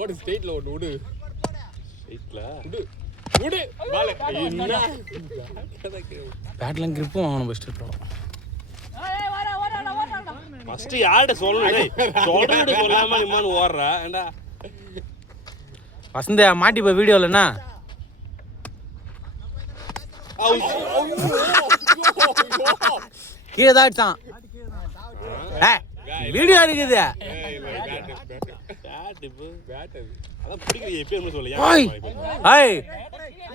ஓடு ஸ்ட்ரைட்ல ஓடு விடு ஸ்ட்ரைட்ல விடு விடு பால் என்ன பேட்ல கிரிப்பும் வாங்கணும் ஃபர்ஸ்ட் ஃபர்ஸ்ட் யார்ட்ட சொல்லுடே சொல்லாம நிம்மான்னு ஓடுறா ஏண்டா வசந்த மாட்டி போய் வீடியோலண்ணா கீழே தான் அடிச்சான் வீடியோ இருக்குது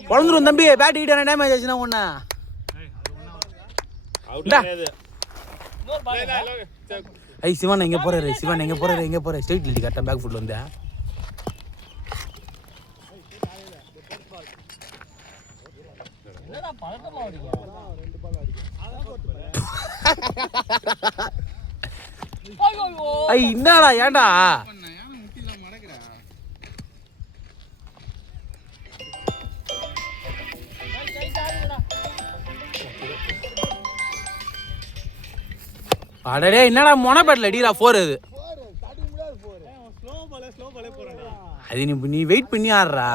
குழந்துரும் தம்பி பேட் கிட்ட டேமேஜ் ஆச்சுன்னா ஒண்ணு ஐய் சிவன் எங்க போறாரு எங்க போற ஸ்ட்ரைட் லீடி கரெக்டா பேக் ஃபுட்ல வந்தா ஐய் என்னடா ஏன்டா அடடே என்னடா மொனபேட்ல அடிடா 4 அது நீ வெயிட் பண்ணி ஆடுறா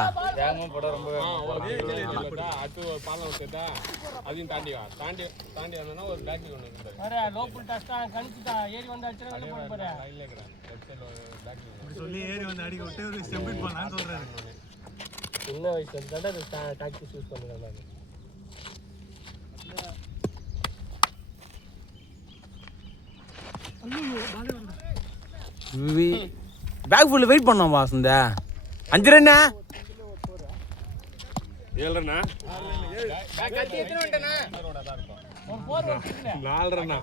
அதையும் தாண்டி வந்தா ஒரு பேட்டரி ஒன்று சொல்லி ஏறி வந்து அடிக்க விட்டு ஒரு செம்பிட் பண்ணலான்னு சொல்றாரு. சின்ன வயசுல தான் டாக்டிக்ஸ் யூஸ் பண்ணுறேன். பேக் ஃபுல்ல வெயிட் பண்ணோம் வாசந்த 5 ரன் 7 ரன் 4 ரன்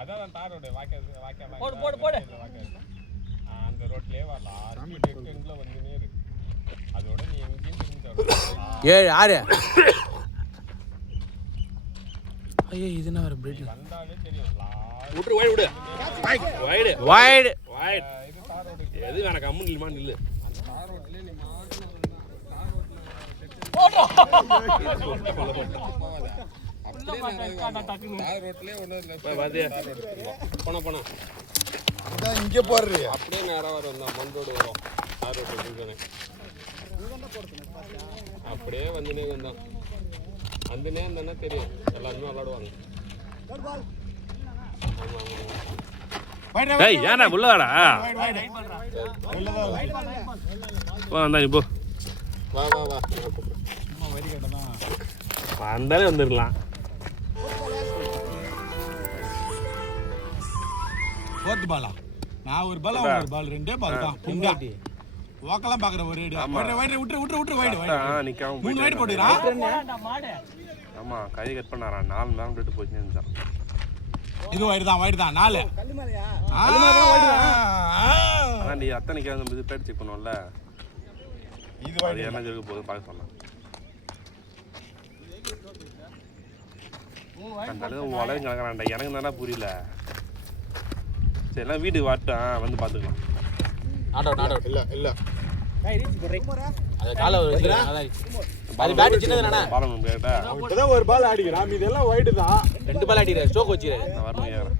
அதான் தார் ரோடு போடு அந்த ரோட்லயே வரலாம் டெக்னிக்ல வந்து நேரு அதோட நீ எங்கேயும் திரும்பி 7 6 ஐயே இது என்ன வர பிரேக் வந்தாலே தெரியும் விட்டு வைடு வைடு வைடு வைடு இது தார் ரோடு எது வேணா கம்முன்னு இல்லமா நில்லு அந்த தார் ரோட்லயே நீ மாட்டணும் தார் ரோட்லயே ஒண்ணு இல்ல பாத்தியா போனா அதான் இங்க போறது அப்படியே நேரா வரும் மண் ரோடு வரும் தார் ரோடு அப்படியே வந்துனே வந்தோம் வந்துனே இருந்தா தெரியும் எல்லாருமே விளையாடுவாங்க. ஏய் ஏன்னா உள்ளடா வந்தா நீ போ வா வந்தாலே வந்துடலாம். போர்த்து பாலா நான் ஒரு பால் ஒரு பால் 2 பால் தான் புண்டா வாக்கலாம் பாக்குற ஒரு வைடு விட்டு வைடு நிக்காம 3 வைடு போடுறா. ஆமா கை கட் பண்ணாரா 4 நேரம் விட்டு போயிட்டு இருந்தான். இது வைடு தான் 4 கல்லுமலையா அதான் நீ அத்தனைக்கு வந்து பேட் செக் பண்ணுவல இது வைடு என்ன ஜெருக்கு போகுது பார்க்க சொல்லலாம். அந்த அளவுக்கு உலகம் கலக்குறான்டா எனக்கு நல்லா புரியல. சரி எல்லாம் வீட்டுக்கு வாட்டான் வந்து பார்த்துக்கலாம். நாட் அவுட் இல்ல அது கால அது பேட் சின்னதுனா பாலம் கேட்டா இப்பதான் ஒரு பால் அடிக்கிறான் இதெல்லாம் வைடு தான் 2 பால் அடிக்குற ஸ்ட்ரோக் வச்சிரு நான் வரணும் ஏறேன்.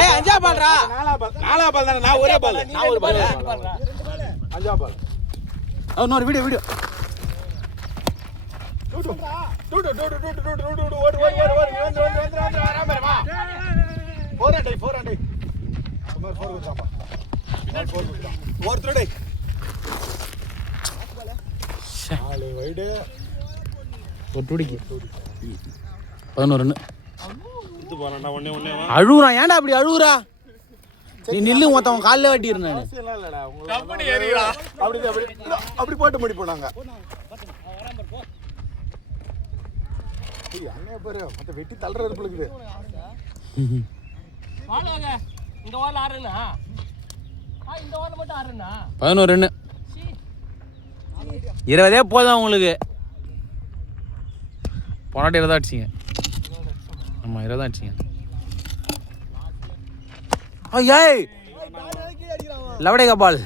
ஏய் 5 பால்டா 4 பால் தானே நான் ஒரே பால் நான் ஒரு பால் 5 பால் இன்னொரு வீடியோ ஓடு வா 4 சுமார் 4 குச்சாம்பா 4 த்ரோடே 4 வைடு ஒரு டுடிக்கு 11 ரன் இது போறான்டா ஒண்ணே அழுவுறா ஏன்டா அப்படி அழுவுறா நீ நில்லு மொத்தம் கால்ல வெட்டிரு நான் இல்லடா கம்பெனி ஏறிடா அப்படி போட்டு முடி போனாங்க. ஏய் அண்ணே பாரு மத்த வெட்டி தள்ளுறது புளுக்குது. வாங்க இந்த வால ஆறுனா இந்த வால மட்டும் ஆறுனா 11 ரன் 20 போதும் உங்களுக்கு. போனாட்டி 20 அடிச்சிங்க. ஆமா 20 அடிச்சிங்க. ஐய் லவடேகா பால்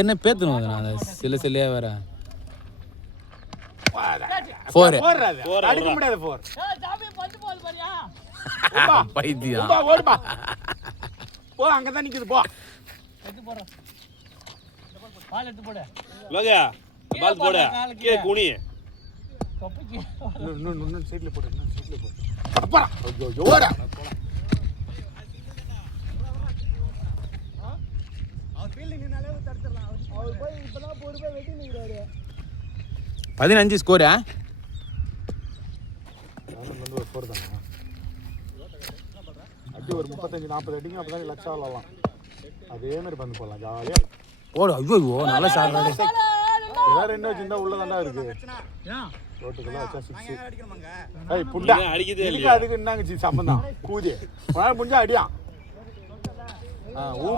என்ன பேத்தணும் அந்த சிலையா வேற 4 அடிக்க முடியாது 4 ஜாமி பந்து பால் பாரியா பைத்தியம் ஓடுப்பா போ அங்கதான் நிக்குது போ. எடுத்து போடுறேன். பால் எடுத்து போடு. லோகா பால் போடு. கே குனி. தொப்பிக்கு. இன்னும் சைடுல போடு. இன்னும் சைடுல போடு. அப்பா ஐயோ யோடா. அவர் ஃபீல்டிங் நின்னாலே தடுத்துறலாம். அவர் போய் இப்பதான் பொறுப்பா வெட்டி நிக்கறாரு. 15 ஸ்கோரா? வந்து ஒரு ஸ்கோர் தானா? அடி ஒரு 35-40 அடிங்க அப்பதான் லட்சம் ஆளலாம். அதே மாதிரி பண்ணி போலாம் ஜாலியா. ஓடு ஐயோ நல்ல ஷாட் ராடே. எல்லாரும் என்ன வச்சிருந்தா உள்ளதாண்டா இருக்கு. ஏன்? ரோட்டுக்குள்ள வச்சா 6. ஏய் புண்டா அடிக்குதே இல்லையா? அதுக்கு என்னங்க சம்பந்தம்? கூதி. உனால முடிஞ்சா அடியா.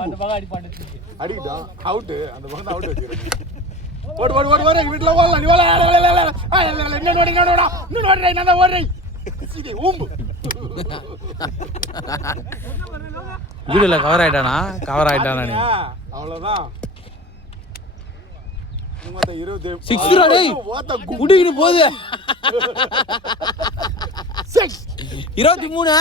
அந்த பக்கம் அடி பாட்டு. அடிக்கிட்டோம். அவுட். அந்த பக்கம் அவுட் வச்சிருக்கீங்க. ஓடு ஓடு ஓடு ஓடு வீட்ல ஓடலாம். நீ ஓடலாம். இன்னும் ஓடிங்க ஓடடா. இன்னும் ஓடுறே நான் தான் ஓடுறேன். சீடி ஊம்பு. வீடியோல கவர் ஆயிட்டானா? கவர் ஆயிட்டானா நீ? அவ்வளவுதான். உங்கட்ட 20 6 ரா டேய். குடிக்கிட்டு போகுது. 23.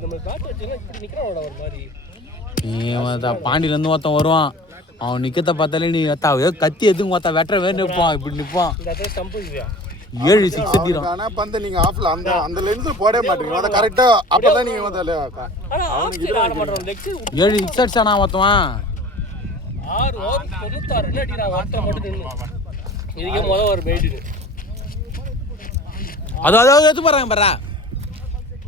நம்ம காட்டு வச்சீங்க இப்படி நிக்கறோட ஒரு மாதிரி. நீ பாண்டியில இருந்து ஒருத்தன் வருவான். அவன் நிக்கத்த பார்த்தாலே நீ கத்தி எதுவும் ஒருத்த வெட்ட வேறு நிற்பான். இப்படி நிற்பான். இந்த இடத்துல ஸ்டம்ப் இல்லையா? 7 6 அடிறான். ஆனா பந்து நீங்க ஆஃப்ல அந்த லென்ஸ்ல போடவே மாட்டீங்க. அத கரெக்ட்டா அப்பதான் நீங்க வந்து ஆனா அவனுக்கு ஆட மாட்டறான். லெக்ஸ் 7 6 அடிச்சானா ஒருத்தவன்? 6 ஓவர் 96 ரன் அடிறான். வாட்டர் மட்டும் நின்னு. இதுக்கே முதல்ல ஒரு வெயிட். அது எடுத்து போறாங்க பாரா.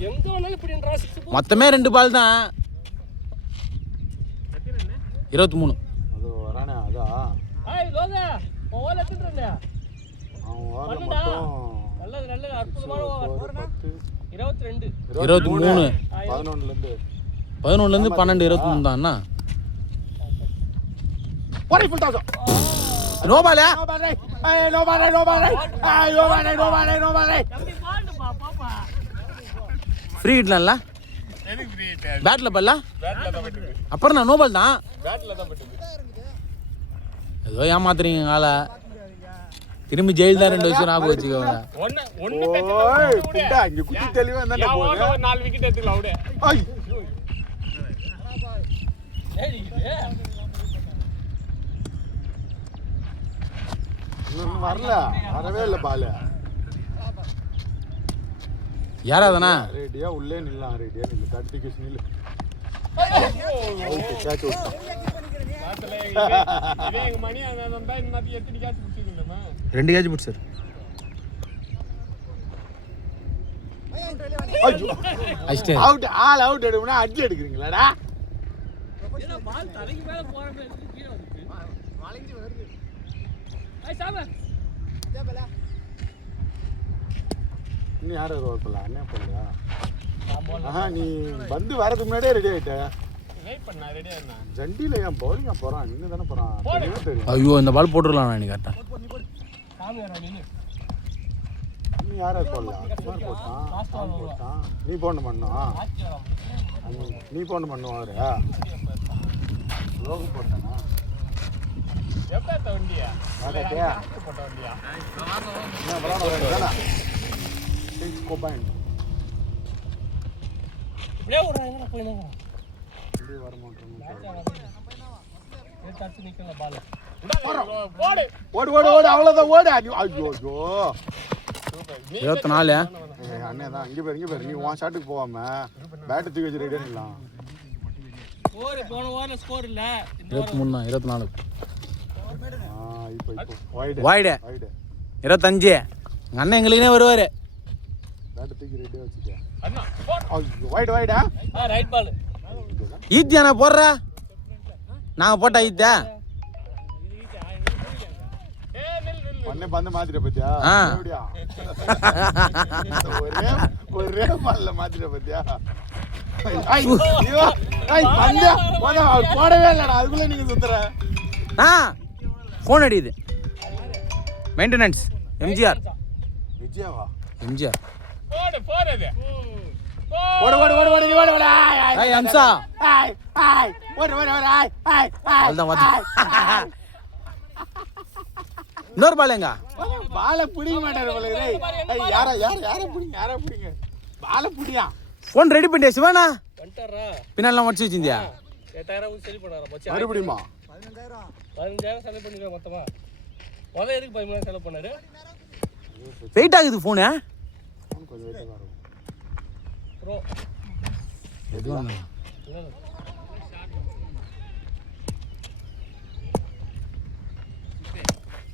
எங்க வேணாலும் இப்படின்றா 6. மொத்தமே 2 பால் தான். 23. அது வரானே அதா. ஹாய் லோகா. ஓவர் எத்தனை? அவன் ஓவர் மட்டும் நல்லது அற்புதமான ஓவர். 22. 23. 11ல இருந்து 12 23 தான் அண்ணா. ஒரே full toss. No ball. No ball. பாப்பா. ஃப்ரீ ஹிட்ல எதுக்கு ஃப்ரீ ஹிட்? பேட்ல பல்ல பேட்ல தான் பட்டுது. அப்புறம் நான் நோ பால் தான். பேட்ல தான் பட்டுது. ஏதோ ஏமாத்துறீங்க ஆளை. திரும்பி ஜெயில் தான் 2 வருஷம் ஞாபகம் வச்சுக்கோங்க. ஓய் புண்டா இங்க குட்டி தெளிவா என்னடா போகுது? 4 விக்கெட் எடுத்துக்கலாம் அவடே. ஐய் ஏய் இது இன்னும் வரவே இல்ல பால். யாராதனா ரெடியா உள்ளே நில்லாம். ரெடியா நில்லு. தட்டிக்கு நில்லு. ஓகே கேட்ச் விட்டான். பாத்தல இதே எங்க மணி அண்ணன் தான் இன்னத்தி எத்தனை கேட்ச் பிடிச்சிருந்தோமா? 2 கேட்ச் பிடிச்சார். ஐயோ அஷ்டே அவுட். ஆல் அவுட் எடுக்கணும்னா அடி எடுக்குறீங்களாடா? ஏன்னா பால் தலைக்கு மேல போறப்ப கீழ வந்து வளைஞ்சு வருது. ஐய் சாம நீ யார ரோல் பண்ணல? அண்ணே போடலையா? ஆஹா நீ வந்து வரதுக்கு முன்னாடியே ரெடி ஆயிட்ட. வெயிட் பண்ணா ரெடியா இருந்தா. ஜண்டில ஏன் பவுலிங்கா போறான்? நின்னு தானே போறான். தெரியவே தெரியும். ஐயோ இந்த பால் போட்டுடலாம் நான் கரெக்டா. சாமி வர நின்னு. நீ யார போடலாம்? சுமார் போட்டான். நீ போன் பண்ணா? நீ போன் பண்ணுவாரு. லோகம் போட்டானா? எப்ப வண்டியா? வாடா போட்ட வண்டியா? என்ன பரவாயில்லை. It's combined. இப்படியே ஓடுறாங்க போயினாங்க. இது வர மாட்டோம். ஏ தட்டு நிக்கல பால். போடு. ஓடு அவ்வளவுதான் ஓடு. ஐயோ ஐயோ 24. அண்ணே தான் இங்க பாரு. நீ உன் ஷாட்டுக்கு போவாம பேட் தூக்கி வச்சு ரெடியா நில்லாம். ஸ்கோர் போன ஓவர்ல ஸ்கோர் இல்ல. 23 தான் 24. இப்போ வைட் 25. எங்க அண்ணன் எங்களுக்குனே வருவாரு. பேட் தூக்கி ரெடியா வச்சுக்க. அண்ணா ஐயோ வைடா. ரைட் பால். ஈத்தியானா போடுற? நாங்க போட்டா ஈத்தியா? பண்ணே பந்து மாத்திர பத்தியா? ஆ. எப்படியா? ஒரே பால்ல மாத்திர பத்தியா? ஐயோ பந்து போடவே இல்லடா. அதுக்குள்ள நீங்க சுத்துற. ஃபோன் அடிக்குது. மெயின்டெனன்ஸ் எம்ஜிஆர். விஜயாவா? எம்ஜிஆர். போடு. ஓடு நீ ஓடு. ஏய் அம்சா. ஓடு. அதான் வந்து இன்னொரு பால் எங்க பாலை பிடிக்க மாட்டாரு போல யார பிடிங்க பாலை பிடியா ஃபோன் ரெடி பண்ணியா சிவானா வந்துட்டாரா பின்னாலாம் முடிச்சு வச்சிருந்தியா 8000 செலவு பண்ணாரா மச்சான் மறுபடியுமா 15000 செலவு பண்ணிருக்கா மொத்தமா எதுக்கு 15000 செலவு பண்ணாரு வெயிட் ஆகுது ஃபோனு ப்ரோ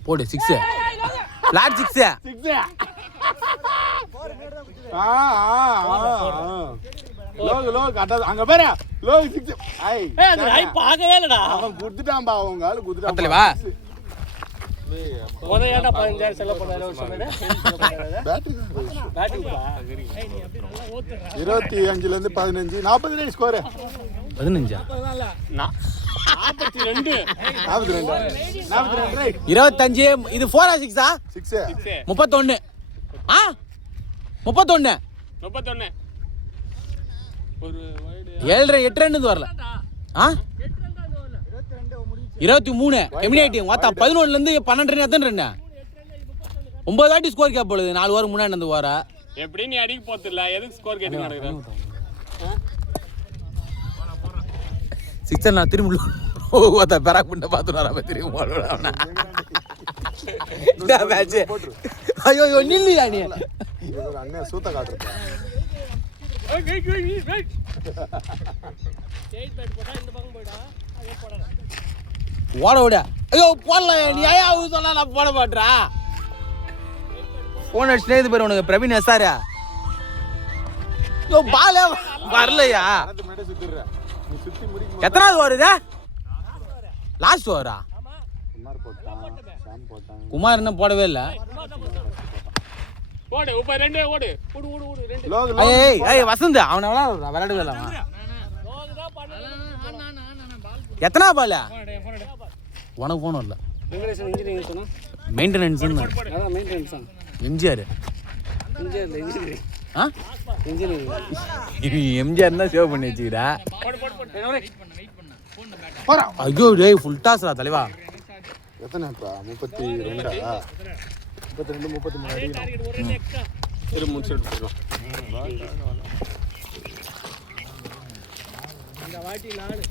போடு 6 ஃபிளாட் 6 லோக் அங்க பாரு லோக் 6 அது ஐ பார்க்கவே இல்லடா அவன் குடுத்துட்டான்பா அவங்க ஆளு குடுத்துட்டான் பத்தல வா ஏன்டா 15000 செலவு பண்ணாரு சொன்னேன் பேட்டரி பேட்டிங்கா ஏய் நீ அப்படியே நல்லா ஓத்துறா 25 ல இருந்து 15 40 ஸ்கோர் 15 42 ரைட் 25 இது 4 6 6 31 ஆ 31 ஒரு வைடு 7 8 ரன் வரல ஆ 23 எமினேட்டி வாத்தா 11 ல இருந்து 12 ரன் எத்தனை ரன் 9 வாட்டி ஸ்கோர் கேப் போடுது 4 வாரம் முன்னாடி அந்த வாரா எப்படி நீ அடிக்க போறதில்ல எதுக்கு ஸ்கோர் கேட்டு நடக்குற 6 நான் திரும்ப வாத்தா பெராக் பண்ண பாத்து வராம திரும்ப ஓடுறானே இந்த மேட்ச் ஐயோ நில்லியா நீ ஒரு அண்ணன் சூத்த காட்டுறேன் ஸ்டேட் பேட் போட்டா இந்த பக்கம் போய்டா அதே போடா ஓட விட ஐயோ போடல நீ ஐயா சொன்னா நான் போட மாட்டா போன் அடிச்சுனே இது பேர் உனக்கு பிரவீன் எஸ்ஆர் ஐயோ பாலே வரலையா அது மேட சுத்திடுற நீ சுத்தி முடிக்கும் எத்தனாவது வருது லாஸ்ட் ஓவரா குமார் போட்டான் சாம் போட்டான் குமார் என்ன போடவே இல்ல ஓடு இப்ப ரெண்டு ஓடு ஓடு ரெண்டு லோக் ஏய் ஏய் வசந்த் அவன விளையாடவே இல்ல லோகதா பண்ணல எத்தனா பால் உனக்கு போன் வரல வெங்கடேசன் இன்ஜினியரிங் சொன்னா மெயின்டெனன்ஸ் அதான் மெயின்டெனன்ஸ் எம்ஜிஆர் இன்ஜினியரிங் ஆ இன்ஜினியரிங் எம்ஜிஆர் தான் சேவ் பண்ணி வச்சுக்கிறா போறா ஐயோ டேய் ஃபுல் டாஸ்ரா தலைவா எத்தனை இப்ப 32 32 33 அடிக்கணும் ஒரு எக்ஸ்ட்ரா இரு முடிச்சிட்டு போறோம் இந்த வாட்டி நானு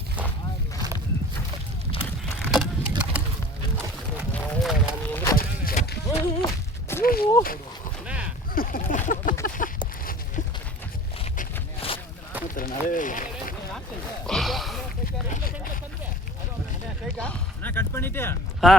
கட் பண்ணிட்டு ஆ